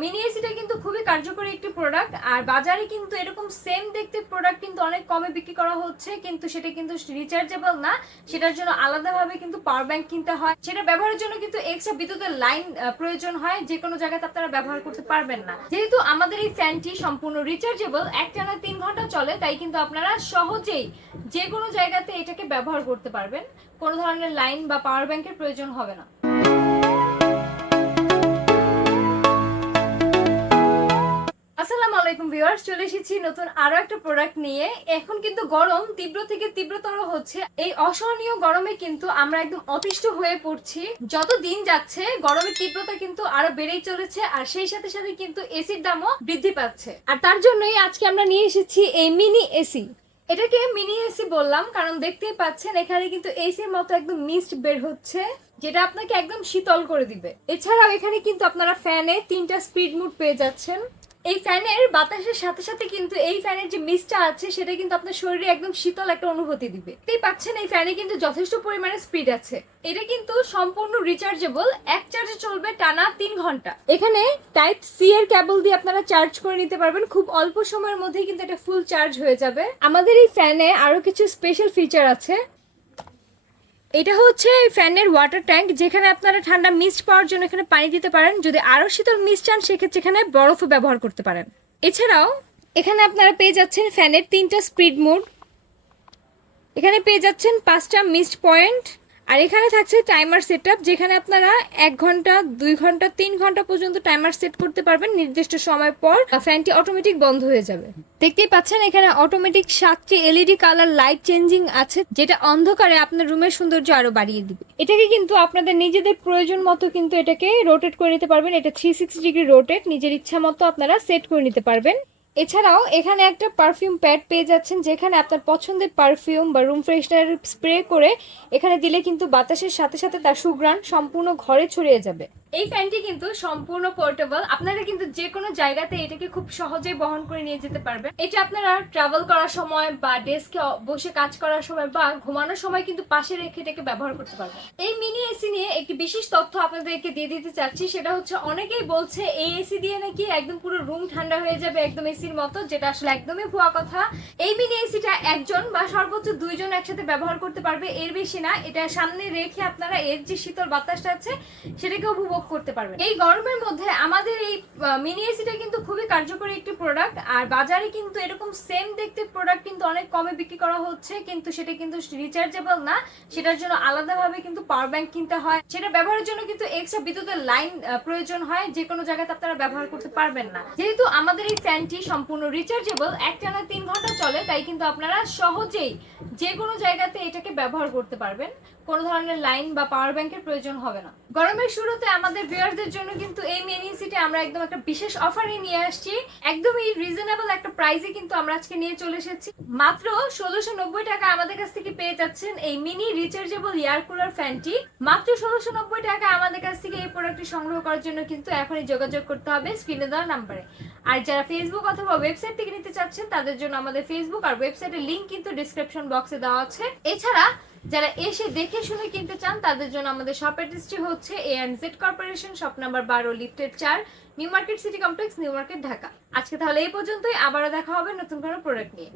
Mini এসিটা কিন্তু খুবই কার্যকরী একটি প্রোডাক্ট। আর বাজারে কিন্তু এরকম সেম দেখতে প্রোডাক্ট কিন্তু অনেক কমে বিক্রি করা হচ্ছে, কিন্তু সেটা কিন্তু রিচার্জেবল না। সেটার জন্য আলাদাভাবে কিন্তু পাওয়ার ব্যাংক কিনতে হয়। সেটা ব্যবহারের জন্য কিন্তু এক্সট্রা বিদ্যুতের লাইন প্রয়োজন হয়, যে কোনো জায়গাতে আপনারা ব্যবহার করতে পারবেন না। যেহেতু আমাদের এই ফ্যানটি সম্পূর্ণ রিচার্জেবল, একটানা 3 ঘন্টা চলে, তাই কিন্তু আপনারা সহজেই যে কোনো জায়গাতে এটাকে ব্যবহার করতে পারবেন। কোনো ধরনের লাইন বা পাওয়ার ব্যাংকের প্রয়োজন হবে না। আসসালামু আলাইকুম ভিউয়ার্স, চলে এসেছি নতুন আরো একটা প্রোডাক্ট নিয়ে। এখন কিন্তু গরম তীব্র থেকে তীব্রতর হচ্ছে। এই অসহনীয় গরমে কিন্তু আমরা একদম অতিষ্ঠ হয়ে পড়ছি। যত দিন যাচ্ছে গরমের তীব্রতা কিন্তু আরো বেড়েই চলেছে, আর সেই সাথে সাথে কিন্তু এসির দামও বৃদ্ধি পাচ্ছে। আর তার জন্যই আজকে আমরা নিয়ে এসেছি এই মিনি এসি। এটাকে মিনি এসি বললাম কারণ দেখতেই পাচ্ছেন এখানে কিন্তু এসির মতো একদম মিস্ট বের হচ্ছে, যেটা আপনাকে একদম শীতল করে দিবে। এছাড়াও এখানে কিন্তু আপনারা ফ্যানে 3টা স্পিড মোড পেয়ে যাচ্ছেন। এই ফ্যানের বাতাসের সাথে সাথে কিন্তু এই ফ্যানের যে মিস্টটা আছে সেটা কিন্তু আপনার শরীরে একদম শীতল একটা অনুভূতি দিবে। দেখতেই পাচ্ছেন এই ফ্যানে কিন্তু যথেষ্ট পরিমাণে স্পিড আছে। এটা কিন্তু সম্পূর্ণ রিচার্জেবল, এক চার্জে চলবে টানা 3 ঘন্টা। এখানে টাইপ সি এর কেবল দিয়ে আপনারা চার্জ করে নিতে পারবেন, খুব অল্প সময়ের মধ্যেই কিন্তু এটা ফুল চার্জ হয়ে যাবে। আমাদের এই ফ্যানে আরো কিছু স্পেশাল ফিচার আছে। এটা হচ্ছে ফ্যানের ওয়াটার ট্যাঙ্ক, যেখানে আপনারা ঠান্ডা মিস্ট পাওয়ার জন্য এখানে পানি দিতে পারেন। যদি আরো শীতল মিস্ট চান সেক্ষেত্রে এখানে বরফও ব্যবহার করতে পারেন। এছাড়াও এখানে আপনারা পেয়ে যাচ্ছেন ফ্যানের 3টা স্পিড মোড, এখানে পেয়ে যাচ্ছেন 5টা মিস্ট পয়েন্ট, আর এখানে থাকছে টাইমার সেটআপ, যেখানে আপনারা 1 ঘন্টা 2 ঘন্টা 3 ঘন্টা পর্যন্ত টাইমার সেট করতে পারবেন। নির্দিষ্ট সময় পর ফ্যানটি অটোমেটিক বন্ধ হয়ে যাবে। দেখতেই পাচ্ছেন এখানে অটোমেটিক 7টি এলইডি কালার লাইট চেঞ্জিং আছে, যেটা অন্ধকারে আপনার রুমের সৌন্দর্য আরো বাড়িয়ে দিবে। এটাকে কিন্তু আপনাদের নিজেদের প্রয়োজন মতো কিন্তু এটাকে রোটেট করে নিতে পারবেন। এটা 360 ডিগ্রি রোটেট, নিজের ইচ্ছা মতো আপনারা সেট করে নিতে পারবেন। এছাড়াও এখানে একটা পারফিউম প্যাড পেয়ে যাচ্ছেন, যেখানে আপনার পছন্দের পারফিউম বা রুম ফ্রেশনার স্প্রে করে এখানে দিলে কিন্তু বাতাসের সাথে সাথে তার সুঘ্রাণ সম্পূর্ণ ঘরে ছড়িয়ে যাবে। এই ফ্যানটি কিন্তু সম্পূর্ণ পোর্টেবল, আপনারা কিন্তু যে কোনো জায়গাতে এটাকে খুব সহজেই বহন করে নিয়ে যেতে পারবেন। এটা আপনারা ট্রাভেল করার সময় বা ডেস্কে বসে কাজ করার সময় বা ঘুমানোর সময় কিন্তু পাশে রেখে এটাকে ব্যবহার করতে পারবেন। এই মিনি এসি নিয়ে একটি বিশেষ তথ্য আপনাদেরকে দিয়ে দিতে চাচ্ছি, সেটা হচ্ছে অনেকেই বলছে এই এসি দিয়ে নাকি একদম পুরো রুম ঠান্ডা হয়ে যাবে একদম এসির মতো, যেটা আসলে একদমই ভুয়া কথা। এই মিনি এসিটা একজন বা সর্বোচ্চ 2 জন একসাথে ব্যবহার করতে পারবে, এর বেশি না। এটা সামনে রেখে আপনারা এর যে শীতল বাতাসটা আছে সেটাকে উপভোগ করতে পারবেন। এই গরমের মধ্যে আমাদের এই মিনি এসিটা কিন্তু খুবই কার্যকরী একটি প্রোডাক্ট। আর বাজারে কিন্তু এরকম সেম দেখতে প্রোডাক্ট কিন্তু অনেক কমে বিক্রি করা হচ্ছে, কিন্তু সেটা কিন্তু রিচার্জেবল না। সেটার জন্য আলাদাভাবে কিন্তু পাওয়ার ব্যাংক কিনতে হয়। সেটা ব্যবহারের জন্য কিন্তু এক্সট্রা বিদ্যুতের লাইন প্রয়োজন হয়, যে কোনো জায়গাতে আপনারা ব্যবহার করতে পারবেন না। যেহেতু আমাদের এই ফ্যানটি সম্পূর্ণ রিচার্জেবল, একটানা 3 ঘন্টা চলে, তাই কিন্তু আপনারা সহজেই যে কোনো জায়গাতে এটাকে ব্যবহার করতে পারবেন। কোনো ধরনের লাইন বা পাওয়ার ব্যাংকের প্রয়োজন হবে না। গরমের শুরুতে আমাদের ভিউয়ারদের জন্য কিন্তু এই মিনি এসিটি আমরা একদম একটা বিশেষ অফারে নিয়ে আসছি। একদমই রিজনেবল একটা প্রাইসে কিন্তু আমরা আজকে নিয়ে চলে এসেছি। মাত্র 1690 টাকা আমাদের কাছ থেকে পেয়ে যাচ্ছেন এই মিনি রিচার্জেবল এয়ার কুলার ফ্যানটি। মাত্র 1690 টাকা আমাদের কাছ থেকে এই প্রোডাক্টটি সংগ্রহ করার জন্য কিন্তু এখনই যোগাযোগ করতে হবে স্ক্রিনে দেওয়া নাম্বারে। আর যারা ফেসবুক অথবা ওয়েবসাইট থেকে নিতে চাচ্ছেন তাদের জন্য আমাদের ফেসবুক আর ওয়েবসাইটের লিংক কিন্তু ডিসক্রিপশন বক্সে দেওয়া আছে। এছাড়া যারা এসে দেখে শুনে কিনতে চান তাদের জন্য আমাদের শপ অ্যাড্রেসটি হচ্ছে A and Z corporation, shop number 12, lifted 4, new market city complex, new market, Dhaka. আজকে তাহলে এই পর্যন্তই, আবারও দেখা হবে নতুন কোনো প্রোডাক্ট নিয়ে।